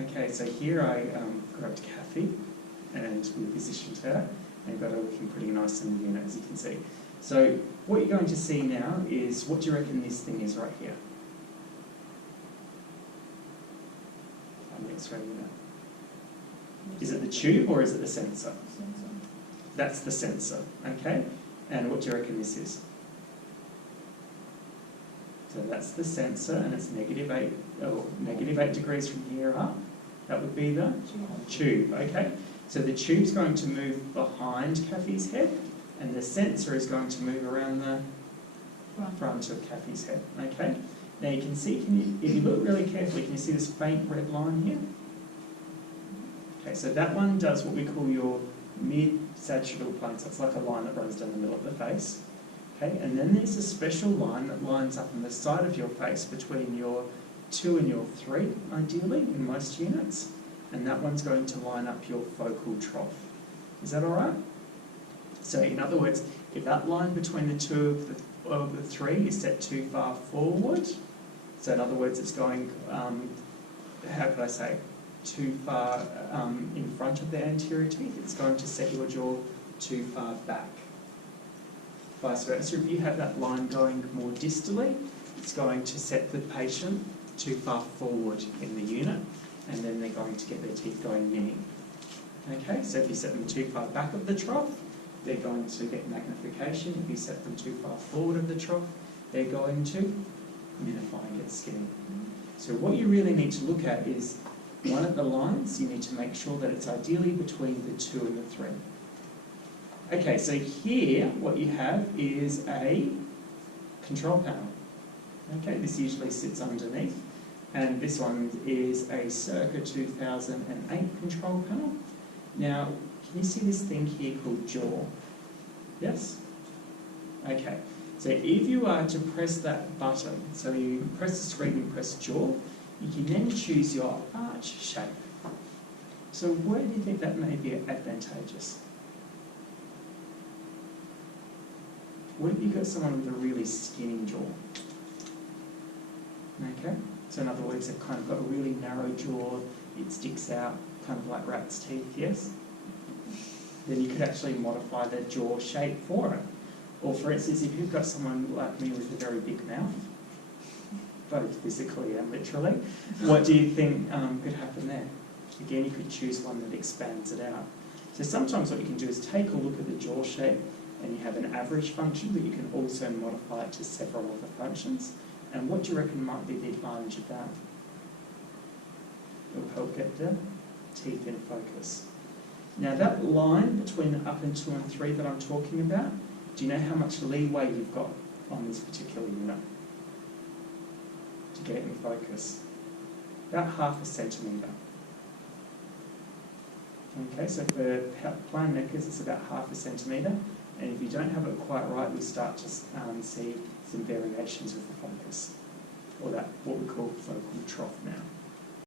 Okay, so here I grabbed Kathy and we positioned her and got her looking pretty nice in the unit, as you can see. So what you're going to see now is, what do you reckon this thing is right here? On the X-ray unit. Is it the tube or is it the sensor? Sensor. That's the sensor, okay? And what do you reckon this is? So that's the sensor, and it's -8 degrees from here up. That would be the tube, okay? So the tube's going to move behind Kathy's head, and the sensor is going to move around the front of Kathy's head, okay? Now you can see, if you look really carefully, can you see this faint red line here? Okay, so that one does what we call your mid-sagittal plane, so it's like a line that runs down the middle of the face. Okay, and then there's a special line that lines up on the side of your face between your 2 and your 3, ideally, in most units. And that one's going to line up your focal trough. Is that all right? So in other words, if that line between the 2 of the 3 is set too far forward, so in other words, it's going, how could I say, too far in front of the anterior teeth, it's going to set your jaw too far back. Vice versa, if you have that line going more distally, it's going to set the patient too far forward in the unit, and then they're going to get their teeth going mini. Okay, so if you set them too far back of the trough, they're going to get magnification. If you set them too far forward of the trough, they're going to minify and get skinny. So what you really need to look at is, one of the lines, you need to make sure that it's ideally between the 2 and the 3. Okay, so here what you have is a control panel. Okay, this usually sits underneath, and this one is a circa 2008 control panel. Now, can you see this thing here called jaw? Yes? Okay, so if you are to press that button, so you press the screen and press jaw, you can then choose your arch shape. So where do you think that may be advantageous? What if you've got someone with a really skinny jaw? Okay, so in other words, they've kind of got a really narrow jaw, it sticks out, kind of like rat's teeth, yes? Then you could actually modify the jaw shape for it. Or for instance, if you've got someone like me with a very big mouth, both physically and literally, what do you think could happen there? Again, you could choose one that expands it out. So sometimes what you can do is take a look at the jaw shape, and you have an average function, but you can also modify it to several other functions. And what do you reckon might be the advantage of that? It'll help get the teeth in focus. Now that line between the upper 2 and 3 that I'm talking about, do you know how much leeway you've got on this particular unit to get it in focus? About 1/2 centimetre. Okay, so for plain neckers, it's about 1/2 centimetre. And if you don't have it quite right, we start to see some variations with the focus, or that what we call focal trough now.